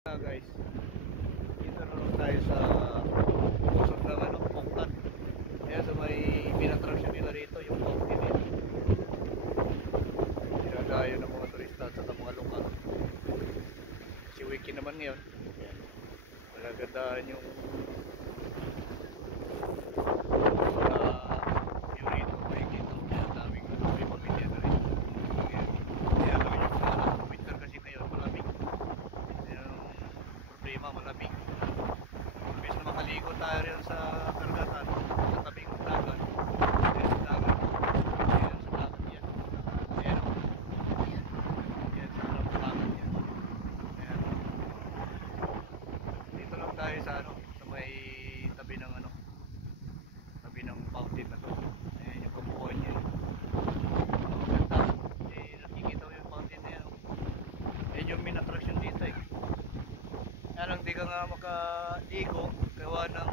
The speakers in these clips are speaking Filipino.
Guys, dito na lang tayo sa pusod ng Auckland. Kaya sa may main attraction nila rito, yung fountain nila. Dinadayo ng mga turista at saka mga lokal. Si weekend naman ngayon. Ayan. Malagandaan yung view rito. Weekend. Kaya daming may pamilya na rin. Kaya kami yung winter kasi ngayon malamig. Yung problema malamig. Imbes na makaligo tayo rin sa karagatan, sa tabing dagat. Ayan sa dagat. Ayan sa dagat yan. Ayan o. Ayan sa harap ng dagat yan. Ayan. Dito lang tayo sa sa may tabi ng tabi ng fountain na to. Ayan yung kabuuan niya. Maganda. Nakikita mo yung fountain na yan. Ayan yung main attraction dito eh. Kaya lang di ka nga makaligo gawa ng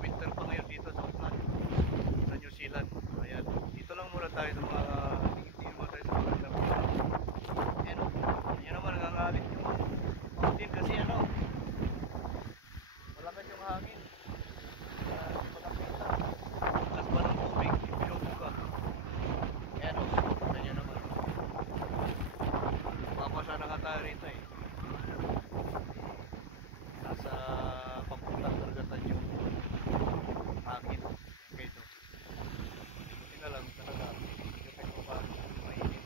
winter pa ngayon dito sa Auckland, sa New Zealand. Ayan, dito lang muna tayo sa mga tingin muna tayo sa mga dami. Ayan o, yan naman nangangalit yung mountain kasi malakas yung hangin. Pagkakita taas pa ng tubig, pinubuga. Ayan o, kanya naman mapasa na nga tayo rito eh. Nasa papuntang karagatan yung hangin. Okay ito. Buti na lang talaga. Yung ko pa mainit.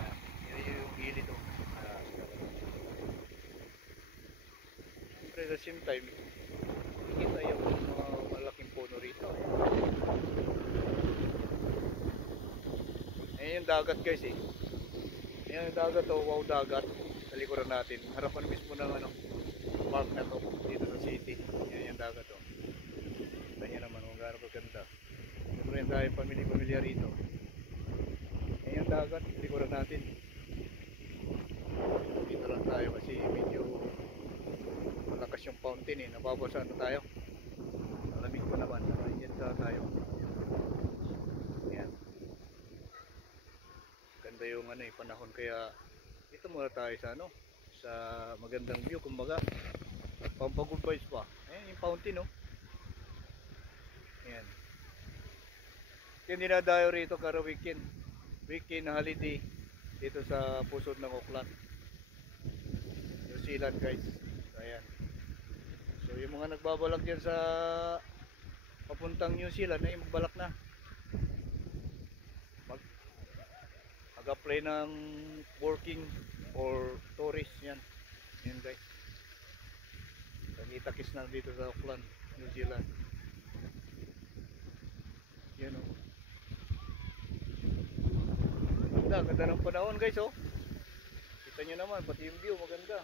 Ayan. Yan yung gilid o. Siyempre at the same time, kita yung mga malaking puno rito. Ayan yung dagat guys eh. Ayan yung dagat o. Wow, dagat. Sa likuran natin. Harapan mismo ng park na to dito sa city. Yan yung dagat o. Kanya naman kung gaano kaganda. Siyempre yung tayo pamilya rito. Yan yung dagat, likuran natin. Dito lang tayo kasi medyo malakas yung fountain eh. Nababasa na tayo. Malamig pa naman. Yan tayo. Yan. Ganda yung panahon kaya dito muna tayo sa sa magandang view kumbaga. Pampagod vibes pa. Ayan yung fountain oh. Ayan. Yung dinadayo rito kara weekend. Weekend na holiday dito sa pusod ng Auckland, New Zealand guys. Ayan. So yung mga nagbabalak dyan sa papuntang New Zealand ay magbalak na. Mag-apply ng working or tourist yan. Yan guys. Itakis na dito sa Auckland, New Zealand. Yan o. Ganda ng panahon guys oh. Kita nyo naman, pati yung view maganda.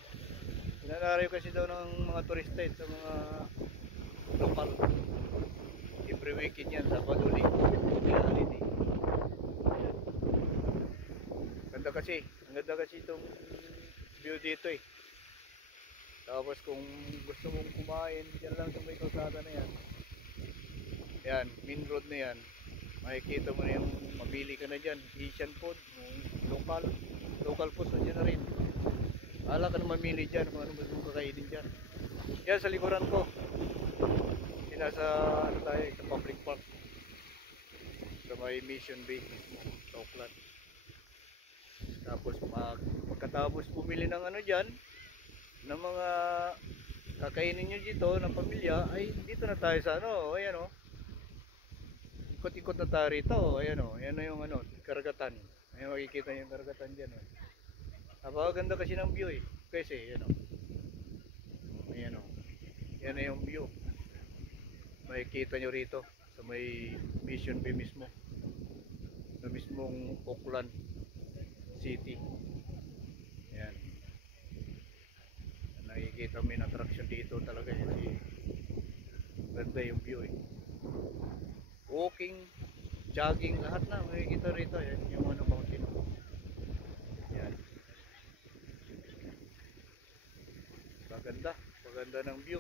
Pinanarayo kasi daw ng mga turista sa mga local. Every weekend yan, Sabado holiday. Ganda kasi, ang ganda kasi itong view dito eh. Tapos kung gusto mong kumain, dyan lang sa may kalsada na yan. Yan, main road na yan. Makikita mo na yung mamili ka na dyan. Asian food, local food dyan na rin. Ala ka na mamili dyan kung ano gusto mong kakainin dyan. Yan sa likuran ko. Sinasa tayo sa public park. Sa may Mission Bay mismo, sa Auckland. Tapos pagkatapos bumili ng dyan, ng mga kakainin nyo dito ng pamilya, ay dito na tayo sa ayan o. Ikot-ikot na tayo rito, ayan o. Ayan na yung karagatan. Ayan makikita yung karagatan dyan o. Napakaganda kasi ng view eh. Kasi ayan o. Ayan o. Ayan na yung view. Makikita nyo rito sa may Mission Bay mismo. Sa mismong Auckland City. Ayan. Nakikita mo yung attraction dito talaga kasi ganda yung view eh. Walking, jogging, lahat na makikita rito. Yan yung mountain. Yan. Maganda ng view.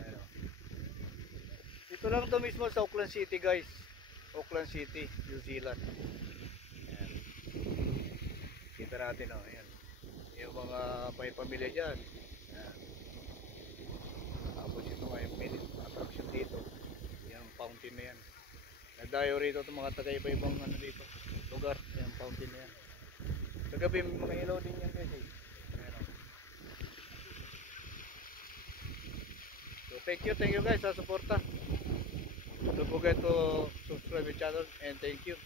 Ayan. Dito lang to mismo sa Auckland City guys. Auckland City, New Zealand. Ayan. Kita natin ayan. yung mga may pamilya dyan. Yan. Tapos ito nga yung main attraction dito, yung fountain na yan. Nagdayo rito itong mga taga iba-ibang ano dito, lugar, yung fountain na yan. Sa gabi may mga ilaw din yan guys eh. Ayan, oh. So thank you guys sa suporta. Don't forget to subscribe my channel and thank you.